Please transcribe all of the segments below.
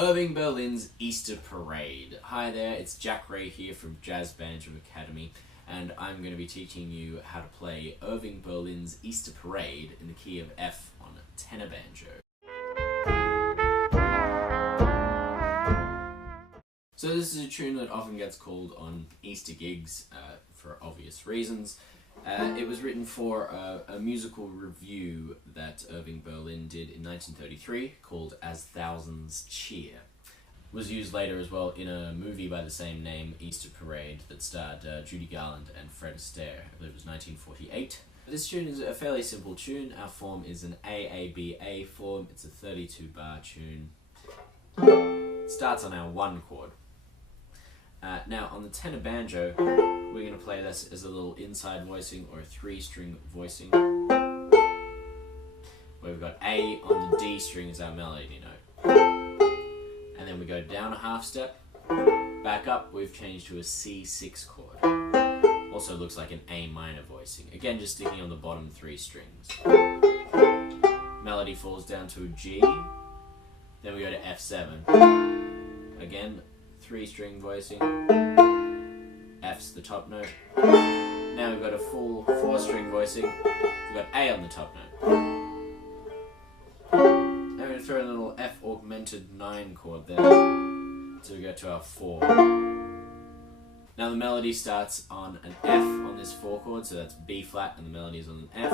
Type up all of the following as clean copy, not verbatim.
Irving Berlin's Easter Parade. Hi there, it's Jack Ray here from Jazz Banjo Academy, and I'm going to be teaching you how to play Irving Berlin's Easter Parade in the key of F on tenor banjo. So this is a tune that often gets called on Easter gigs for obvious reasons. It was written for a musical revue that Irving Berlin did in 1933 called As Thousands Cheer. It was used later as well in a movie by the same name, Easter Parade, that starred Judy Garland and Fred Astaire. I believe it was 1948. This tune is a fairly simple tune. Our form is an AABA form. It's a 32-bar tune. It starts on our 1 chord. Now on the tenor banjo, we're going to play this as a little inside voicing or a 3-string voicing, where we've got A on the D string as our melody note. And then we go down a half step, back up, we've changed to a C6 chord. Also looks like an A minor voicing. Again, just sticking on the bottom 3 strings. Melody falls down to a G, then we go to F7. Again, 3-string voicing, F's the top note. Now we've got a full 4-string voicing, we've got A on the top note. Now we're going to throw in a little F augmented 9 chord there, so we go to our 4. Now the melody starts on an F on this 4 chord, so that's B flat, and the melody is on an F.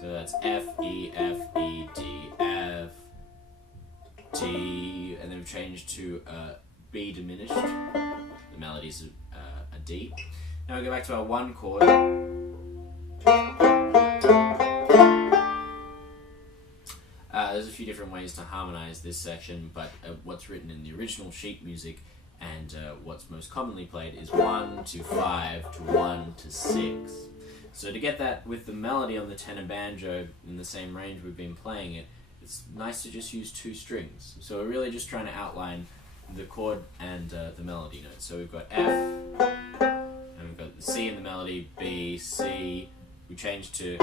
So that's F, E, D, F, D, and then we've changed to B diminished. The melody's a D. Now we go back to our 1 chord. There's a few different ways to harmonize this section, but what's written in the original sheet music and what's most commonly played is 1 to 5 to 1 to 6. So to get that with the melody on the tenor banjo in the same range we've been playing it, it's nice to just use 2 strings. So we're really just trying to outline the chord and the melody notes. So we've got F, and we've got the C in the melody, B, C. We change to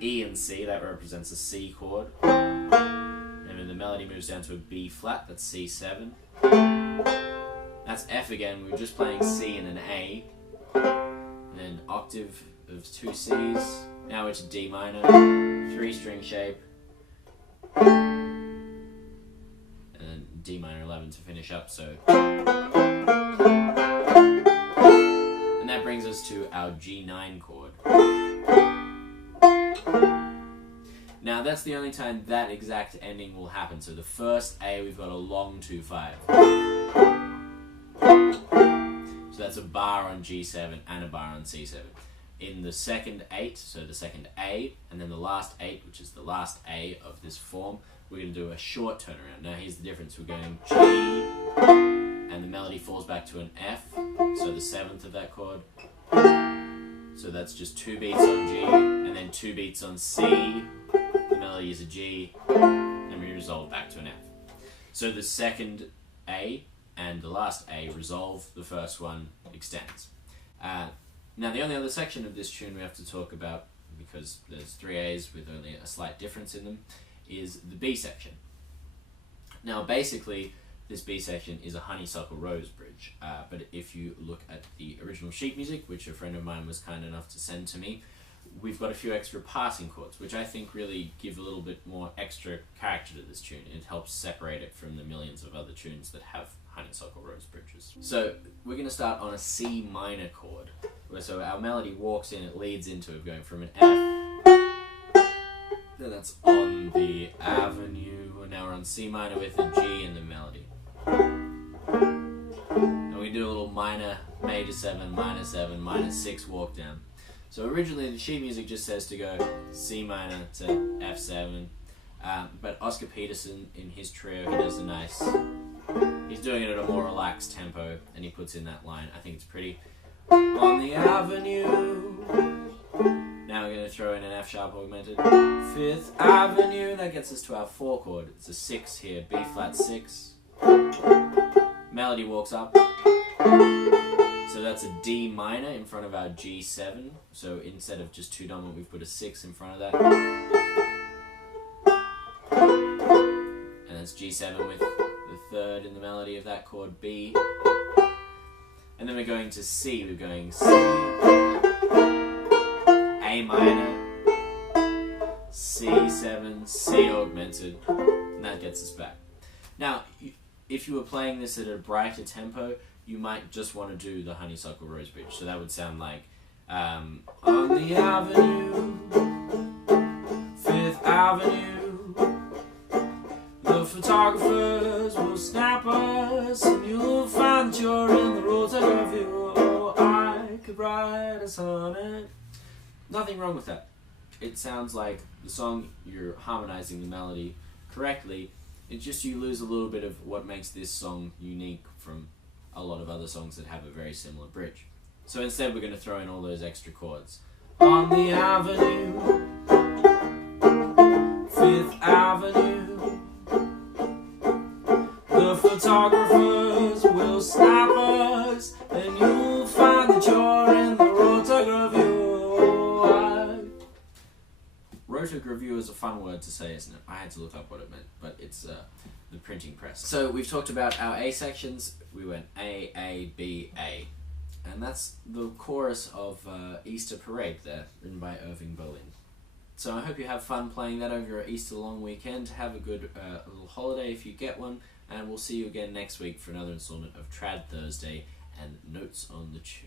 E and C, that represents a C chord. And then the melody moves down to a B flat, that's C7. That's F again, we were just playing C and an A. And then octave of 2 Cs. Now we're to D minor, 3-string shape. And then D minor 11 to finish up, so. And that brings us to our G9 chord. Now that's the only time that exact ending will happen. So the first A, we've got a long 2-5. So that's a bar on G7 and a bar on C7. In the second 8, so the second A, and then the last 8, which is the last A of this form, we're going to do a short turnaround. Now here's the difference. We're going G, and the melody falls back to an F, so the 7th of that chord. So that's just 2 beats on G, and then 2 beats on C. The melody is a G, and we resolve back to an F. So the second A and the last A resolve, the first one extends. Now the only other section of this tune we have to talk about, because there's 3 A's with only a slight difference in them, is the B section. Now basically this B section is a honeysuckle rose bridge, but if you look at the original sheet music, which a friend of mine was kind enough to send to me, we've got a few extra passing chords, which I think really give a little bit more extra character to this tune. It helps separate it from the millions of other tunes that have honeysuckle rose bridges. So we're going to start on a C minor chord. So our melody walks in, it leads into it, going from an F, then that's on the avenue, and now we're on C minor with a G in the melody. And we do a little minor, major 7, minor 6 walk down. So originally the sheet music just says to go C minor to F7, but Oscar Peterson in his trio, he does a nice, he's doing it at a more relaxed tempo, and he puts in that line. I think it's pretty. On the avenue. Now we're going to throw in an F sharp augmented. 5th Avenue. That gets us to our 4 chord. It's a 6 here. B flat 6. Melody walks up. So that's a D minor in front of our G7. So instead of just 2 dominant, we've put a 6 in front of that. that's G7 with the third in the melody of that chord, B. And then we're going to C. We're going C, A minor, C7, C augmented, and that gets us back. Now, if you were playing this at a brighter tempo, you might just want to do the Honeysuckle Rose Bridge. So that would sound like, on the avenue, 5th Avenue, the photographers will snap us, and you'll find that you're in the rotary view. Oh, I could write a sonnet. Nothing wrong with that. It sounds like the song, you're harmonizing the melody correctly. It's just you lose a little bit of what makes this song unique from a lot of other songs that have a very similar bridge. So instead we're going to throw in all those extra chords. On the avenue, 5th Avenue, the photographers will snap us, and you'll find that you're in the rotogravure. Rotogravure is a fun word to say, isn't it? I had to look up what it meant, but it's the printing press. So we've talked about our A sections. We went A, B, A. And that's the chorus of Easter Parade there, written by Irving Berlin. So I hope you have fun playing that over your Easter long weekend. Have a good little holiday if you get one, and we'll see you again next week for another installment of Trad Thursday and Notes on the Tune.